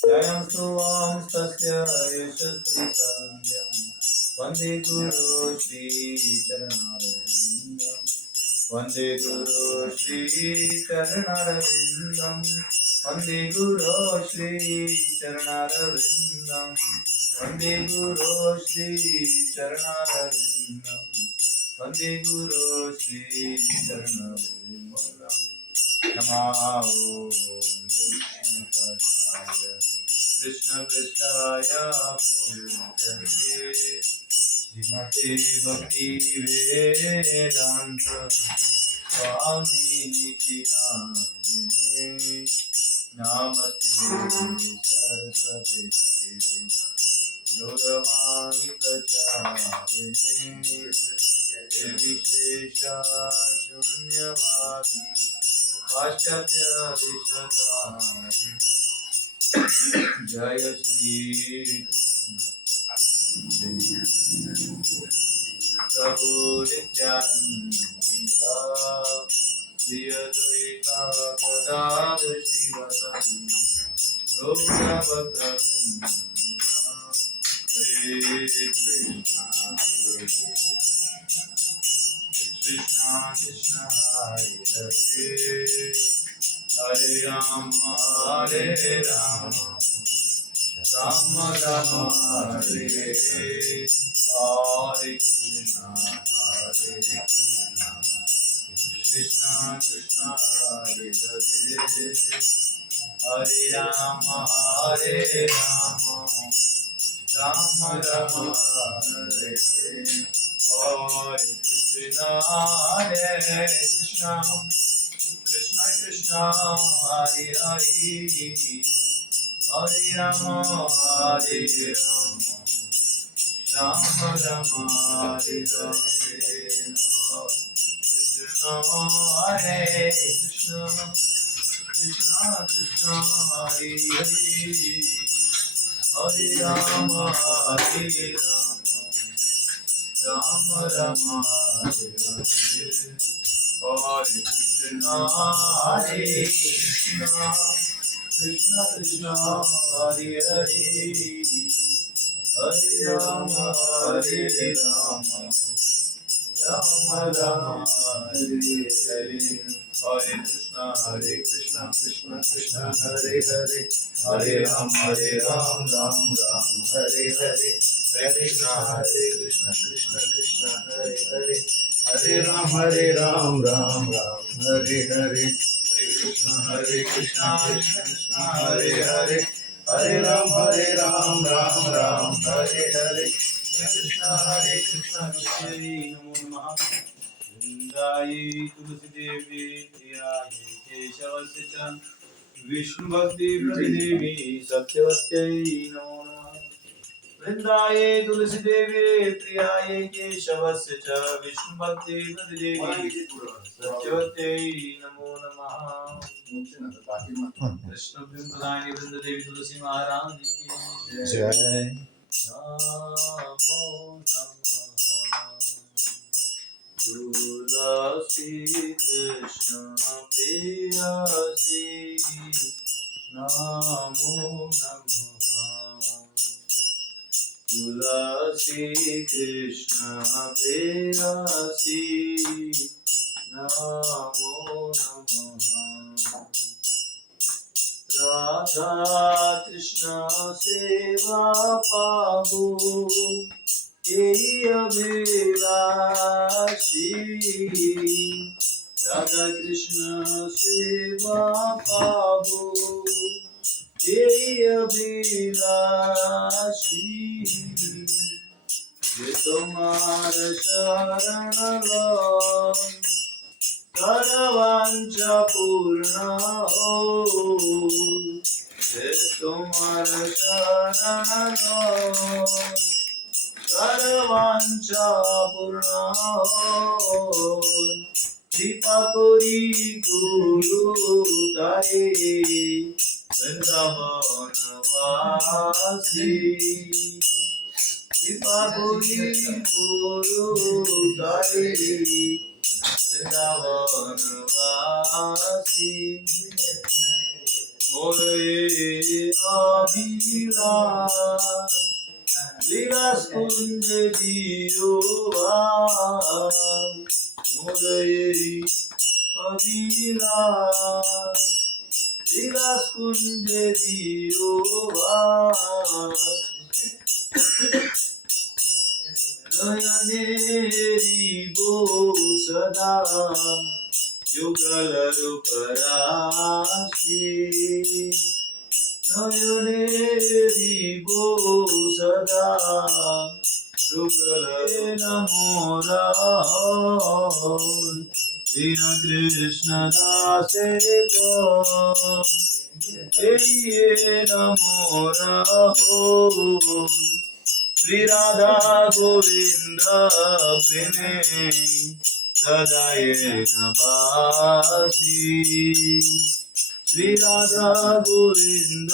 जयं सुवांस्तस्य यशस्त्रिसन्ध्यं वन्दे गुरो श्रीचरणारविन्दं वन्दे गुरो श्रीचरणारविन्दं वन्दे गुरो श्रीचरणारविन्दं वन्दे गुरो श्रीचरणारविन्दं वन्दे गुरो श्रीचरणारविन्दम् नमो कृष्ण कृष्णाय भूतले श्रीमते भक्ति वेदांत स्वामी नित्यानंदे नमस्ते सरस्वती देवी गौरवाणी प्रचारिणे निर्विशेष शून्यवादी पाश्चात्य देशतारिणे जय श्री प्रभु नित्यानंद श्री अद्वैता गदाधर श्रीवासादि गौर भक्तवृंद हरे कृष्णा कृष्णा कृष्णा हरे हरे हरे राम राम राम हरे हरे हरे कृष्णा कृष्णा कृष्णा हरे हरे हरे राम राम राम हरे हरे हरे कृष्णा कृष्णा कृष्णा हरे हरे हरे राम राम राम हरे हरे कृष्णा हरे कृष्णा कृष्णा कृष्णा हरे हरे हरे राम राम राम हरे हरे हरे कृष्णा कृष्णा कृष्णा हरे हरे हरे राम राम राम हरे हरे हरे कृष्णा कृष्णा कृष्णा हरे हरे हरे राम राम हरे हरे हरे कृष्णा कृष्णा कृष्णा हरे हरे हरे राम राम हरे हरे हरे कृष्णा कृष्णा कृष्णा हरे हरे हरे राम राम हरे हरे हरे कृष्णा हरे नमो नमः वृंदाये तुलसी देवी प्रियाय केशवस्य च विष्णु भक्ति प्रतिदेवी सत्यवत्यै नमो नमः वृंदाये तुलसी देवी प्रियाय केशवस्य च विष्णु भक्ति प्रतिदेवी सत्यवत्यै नमो नमः कृष्ण वृंदाये वृंद देवी तुलसी महारानी की जय नमो नमः तुलसी कृष्ण प्रियसी नमो नमः तुलसी कृष्ण प्रेयसी नमो नमः राधा कृष्ण सेवा पाहु यही अभिलाषी राधा कृष्ण सेवा पाहु यही अभिलाषी ये तुम्हार शरण लो सर्वांचा पूर्ण हो ये तुम्हार शरण लो सर्वांचा पूर्ण हो कृपा करी गुरु तारे वृंदावनवासी कृपा करी गुरु तारे वृंदावनवासी মোরে অভিলাষ বিলাস কুঞ্জে দিও মোরে অভিলাষ বিলাস কুঞ্জে দিও নয়নেরিব সদা যুগল রূপরাশি নয়নেরিব সদা যুগল নমোরা দীন কৃষ্ণ দাসে নমোরা श्री राधा गोविंद प्रेमे सदाय नवासी श्री राधा गोविंद